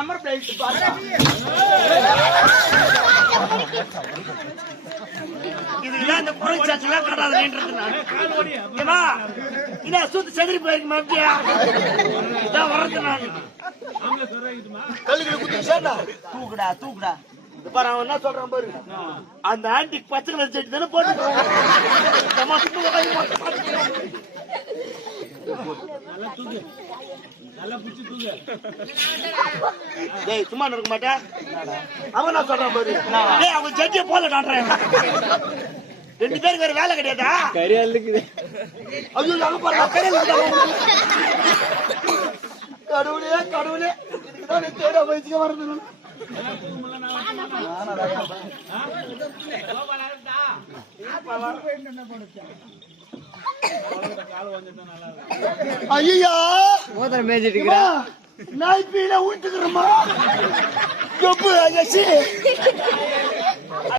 Amar plate பாரு. இதுல இந்த பொருட்சாச்செல்லாம் கடாதுன்றது நான். ஏமா இத சுத்தி செதறி போயிருக்கு மத்தியா. இத வரது நான். கல்லுக்கு குத்தி சேடா. தூக்குடா தூக்குடா. பாரு அவன் என்ன சொல்றான் பாரு. அந்த ஆன்டிக் பச்சை கலர் செடி தான போட்டுறான். நம்ம சும்மா போய் நல்லா தூக்கு. நல்லா புடிச்சு தூக்கு. டேய் சும்மா இருக்க மாட்டே. அவன் என்ன சொல்றான் பாரு. டேய் அவன் ஜட்ஜே போல காட்றேன். ரெண்டு பேருக்கு வேற வேலை கிடையாதா? கரியால் இருக்குது. ஐயோ அங்க பாரு கரியால். கடவுளே கடவுளே. இதுதான் தேட வயசுக்கு வரது. ஐயா மோதிரம் மேய்ச்சிட்டு இருக்கா நாய் பீட ஊத்துக்கிறமா எப்ப